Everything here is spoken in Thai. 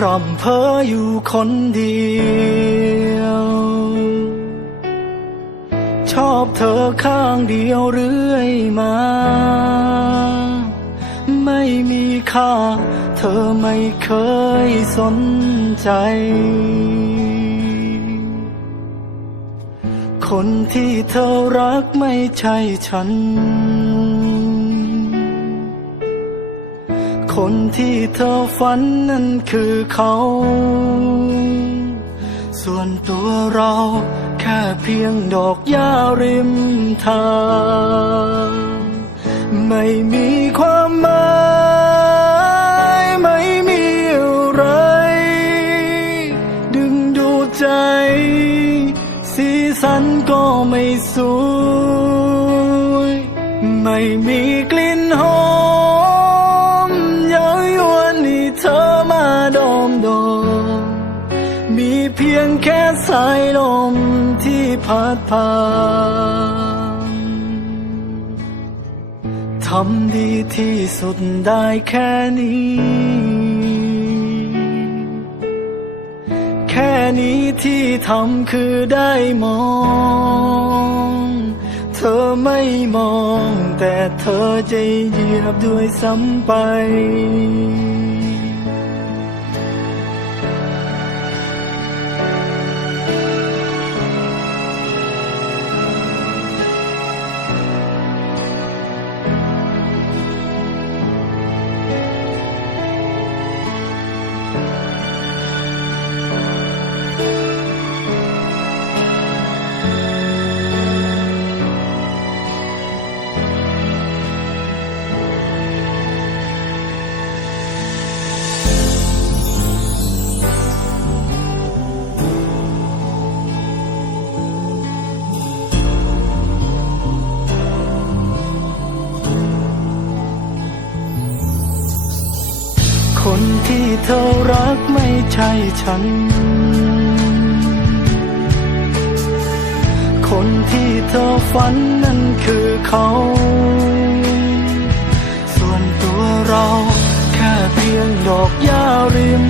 พร่ำเพ้ออยู่คนเดียว ชอบเธอข้างเดียวเรื่อยมา ไม่มีค่า เธอไม่เคยสนใจ คนที่เธอรักไม่ใช่ฉัน คนที่เธอฝันนั่นคือเขา ส่วนตัวเราแค่เพียงดอกหญ้าริมทาง ไม่มีความหมายไม่มีอะไร ดึงดูดใจ สีสันก็ไม่สวย ไม่มีกลิ่นหอม เพียงแค่สายลมที่พัดผ่านทำดีที่สุดได้แค่นี้ แค่นี้ที่ทำคือได้มอง เธอไม่มอง แต่เธอใจเหยียบด้วยซ้ำไป ที่เธอรักไม่ใช่ฉัน คนที่เธอฝันนั่นคือเขา ส่วนตัวเราแค่เพียงดอกหญ้าริม